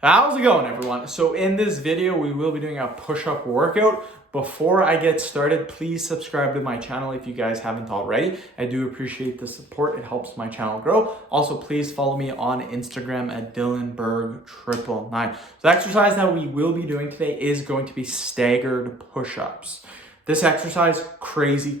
How's it going, everyone? So in this video, we will be doing a push-up workout. Before I get started, please subscribe to my channel if you guys haven't already. I do appreciate the support. It helps my channel grow. Also, please follow me on Instagram at DylanBerg999. So the exercise that we will be doing today is going to be staggered push-ups. This exercise, crazy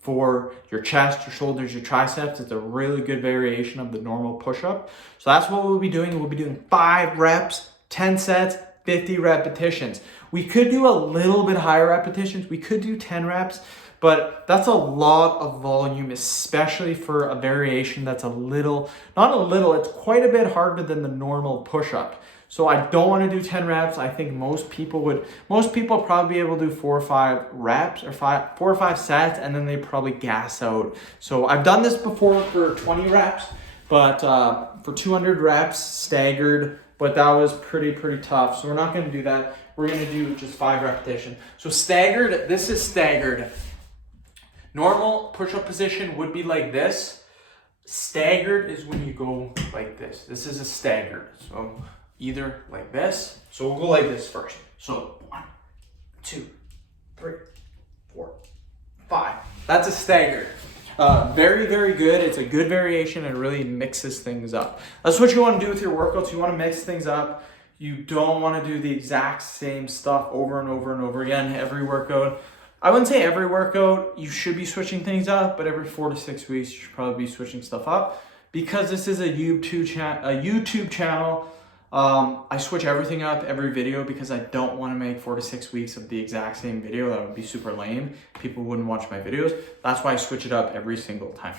for your chest, your shoulders, your triceps. It's a really good variation of the normal push-up. So that's what we'll be doing. We'll be doing 5 reps, 10 sets, 50 repetitions. We could do a little bit higher repetitions. We could do 10 reps, but that's a lot of volume, especially for a variation that's it's quite a bit harder than the normal push-up. So I don't want to do 10 reps. I think most people probably be able to do 4 or 5 reps or 4 or 5 sets, and then they probably gas out. So I've done this before for 20 reps, but for 200 reps staggered, but that was pretty tough. So we're not going to do that. We're going to do just 5 repetitions. So staggered, this is staggered. Normal push-up position would be like this. Staggered is when you go like this. This is a staggered. So either like this. So we'll go like this first. So 1, 2, 3, 4, 5. That's a staggered. Very good. It's a good variation. It really mixes things up. That's what you want to do with your workouts. You want to mix things up. You don't want to do the exact same stuff over and over again every workout. I wouldn't say every workout you should be switching things up, but every 4 to 6 weeks you should probably be switching stuff up. Because this is a YouTube channel, I switch everything up every video because I don't want to make 4 to 6 weeks of the exact same video. That would be super lame. People wouldn't watch my videos. That's why I switch it up every single time.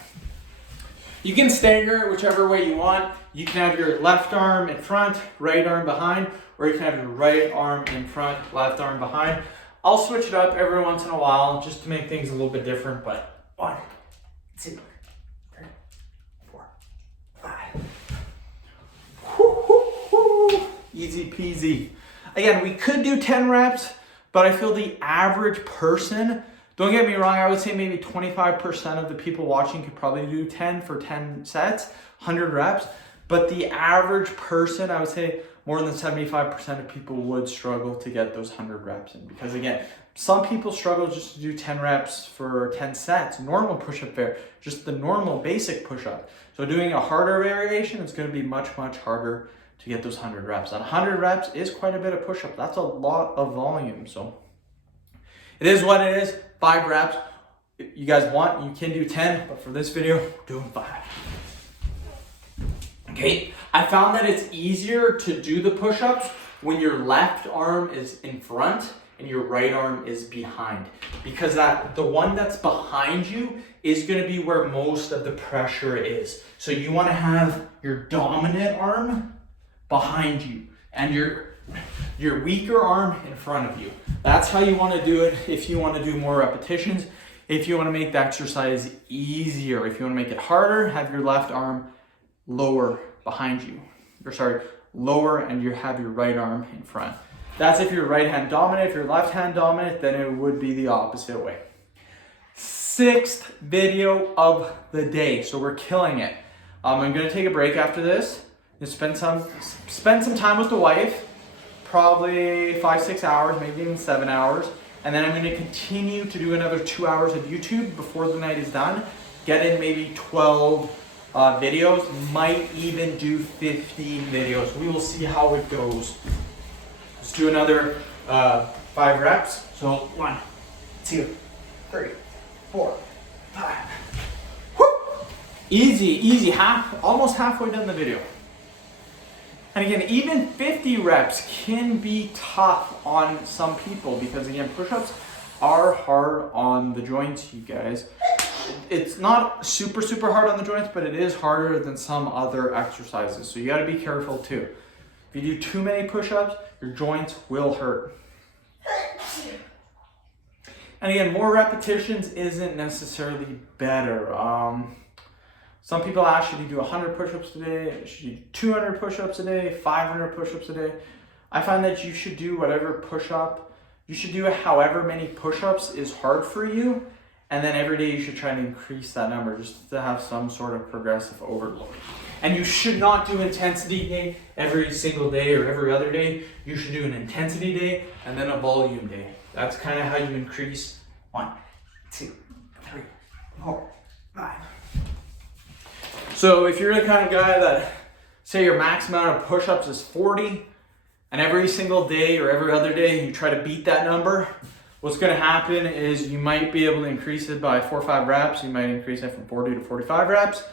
You can stagger it whichever way you want. You can have your left arm in front, right arm behind, or you can have your right arm in front, left arm behind. I'll switch it up every once in a while just to make things a little bit different, but 1, 2, 3, 4, 5. Easy peasy. Again, we could do 10 reps, but I feel the average person, don't get me wrong, I would say maybe 25% of the people watching could probably do 10 for 10 sets, 100 reps. But the average person, I would say more than 75% of people would struggle to get those 100 reps in. Because again, some people struggle just to do 10 reps for 10 sets, normal push-up there, just the normal basic push-up. So doing a harder variation, it's going to be much harder to get those 100 reps. And 100 reps is quite a bit of push-up. That's a lot of volume. So it is what it is. 5 reps. If you guys want, you can do 10, but for this video, we're doing 5. Okay, I found that it's easier to do the push-ups when your left arm is in front and your right arm is behind, because the one that's behind you is going to be where most of the pressure is. So you want to have your dominant arm behind you and your weaker arm in front of you. That's how you want to do it if you want to do more repetitions. If you want to make the exercise easier, if you want to make it harder, have your left arm lower behind you. Lower, and you have your right arm in front. That's if you're right hand dominant. If you're left hand dominant, then it would be the opposite way. 6th video of the day. So we're killing it. I'm going to take a break after this and spend some time with the wife. Probably 5-6 hours, maybe even 7 hours. And then I'm going to continue to do another 2 hours of YouTube before the night is done. Get in maybe 12 videos, might even do 15 videos. We will see how it goes. Let's do another 5 reps. So 1, 2, 3, 4, 5. Woo! Easy, almost halfway done the video. And again, even 50 reps can be tough on some people because again, push-ups are hard on the joints, you guys. It's not super hard on the joints, but it is harder than some other exercises. So you got to be careful too. If you do too many push-ups, your joints will hurt. And again, more repetitions isn't necessarily better. Some people ask, should you do 100 push-ups a day? Should you do 200 push-ups a day? 500 push-ups a day? I find that you should do whatever push-up. You should do however many push-ups is hard for you. And then every day you should try to increase that number just to have some sort of progressive overload. And you should not do intensity day every single day or every other day. You should do an intensity day and then a volume day. That's kind of how you increase 1, 2, 3, 4, 5. So if you're the kind of guy that, say your max amount of push-ups is 40, and every single day or every other day you try to beat that number, what's going to happen is you might be able to increase it by 4 or 5 reps. You might increase it from 40 to 45 reps,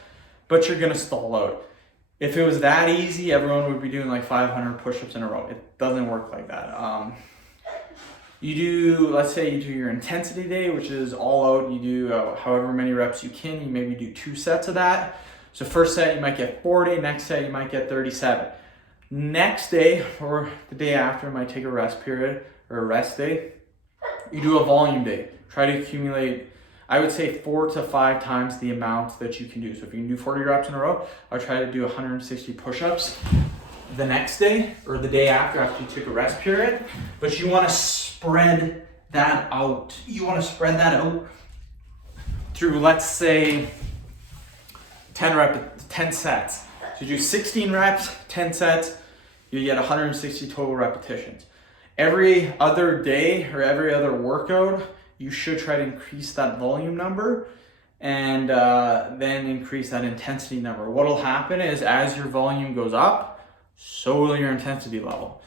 but you're going to stall out. If it was that easy, everyone would be doing like 500 push-ups in a row. It doesn't work like that. You do, let's say you do your intensity day, which is all out. You do however many reps you can. You maybe do 2 sets of that. So first set, you might get 40. Next set, you might get 37. Next day, or the day after, you might take a rest period or a rest day. You do a volume day. Try to accumulate, I would say 4 to 5 times the amount that you can do. So if you can do 40 reps in a row, I'll try to do 160 push-ups the next day or the day after you took a rest period. But you want to spread that out. You want to spread that out through, let's say, 10 sets. So you do 16 reps, 10 sets, you get 160 total repetitions. Every other day or every other workout, you should try to increase that volume number and then increase that intensity number. What will happen is as your volume goes up, so will your intensity level.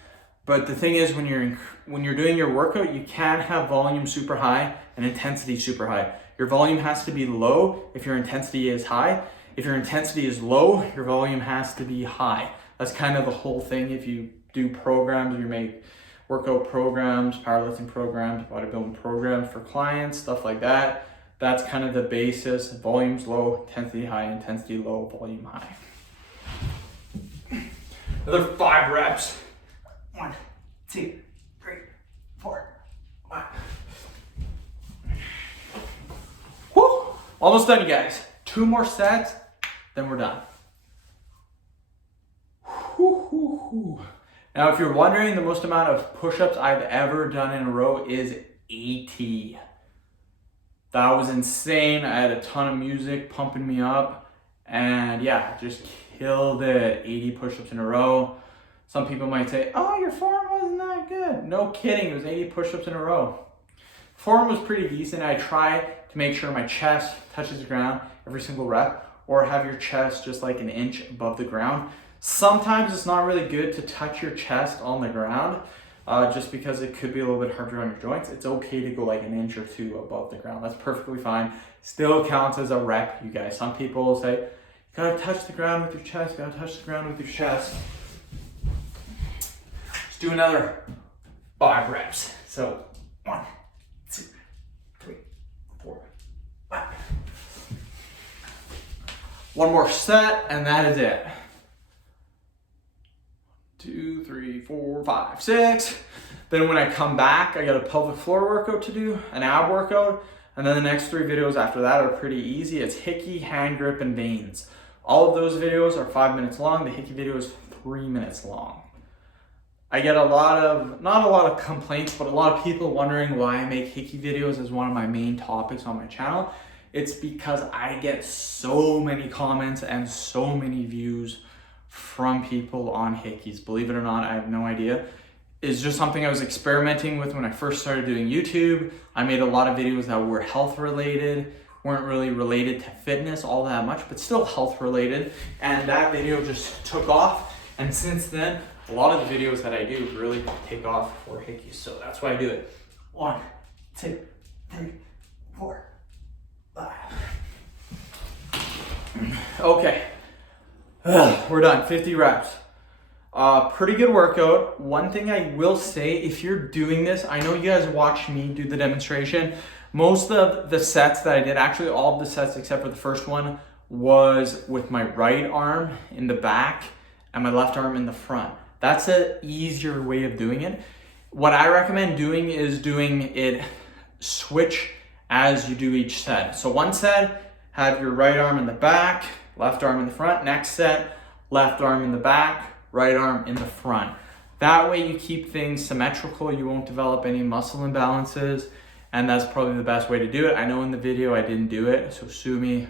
But the thing is, when you're doing your workout, you can't have volume super high and intensity super high. Your volume has to be low if your intensity is high. If your intensity is low, your volume has to be high. That's kind of the whole thing. If you do programs, you make workout programs, powerlifting programs, bodybuilding programs for clients, stuff like that. That's kind of the basis. Volume's low, intensity high, intensity low, volume high. Another 5 reps. 1, 2, 3, 4, 5. Woo! Almost done, you guys. 2 more sets, then we're done. Now, if you're wondering, the most amount of push-ups I've ever done in a row is 80. That was insane. I had a ton of music pumping me up, and yeah, just killed it. 80 push-ups in a row. Some people might say, oh, your form wasn't that good. No kidding, it was 80 push-ups in a row. Form was pretty decent. I try to make sure my chest touches the ground every single rep, or have your chest just like an inch above the ground. Sometimes it's not really good to touch your chest on the ground, just because it could be a little bit harder on your joints. It's okay to go like an inch or 2 above the ground. That's perfectly fine. Still counts as a rep, you guys. Some people will say, you gotta touch the ground with your chest, gotta touch the ground with your chest. Let's do another 5 reps. So 1, 2, 3, 4, 5. One more set, and that is it. 2, 3, 4, 5, 6. Then when I come back, I got a pelvic floor workout to do, an ab workout, and then the next 3 videos after that are pretty easy. It's hickey, hand grip, and veins. All of those videos are 5 minutes long. The hickey video is 3 minutes long. I get not a lot of complaints, but a lot of people wondering why I make hickey videos as one of my main topics on my channel. It's because I get so many comments and so many views from people on hickeys. Believe it or not, I have no idea. It's just something I was experimenting with when I first started doing YouTube. I made a lot of videos that were health related, weren't really related to fitness all that much, but still health related. And that video just took off. And since then, a lot of the videos that I do really take off for hickeys. So that's why I do it. 1, 2, 3, 4. Okay, we're done. 50 reps. Pretty good workout. One thing I will say, if you're doing this, I know you guys watched me do the demonstration. Most of the sets that I did, actually all of the sets except for the first one, was with my right arm in the back and my left arm in the front. That's an easier way of doing it. What I recommend doing is doing it switch as you do each set. So one set, have your right arm in the back, left arm in the front. Next set, left arm in the back, right arm in the front. That way you keep things symmetrical. You won't develop any muscle imbalances, and that's probably the best way to do it. I know in the video I didn't do it, so sue me,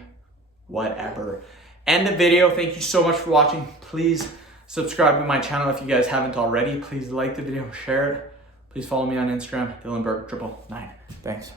whatever. End of video. Thank you so much for watching. Please subscribe to my channel if you guys haven't already. Please like the video, share it. Please follow me on Instagram, DylanBurke999. Thanks.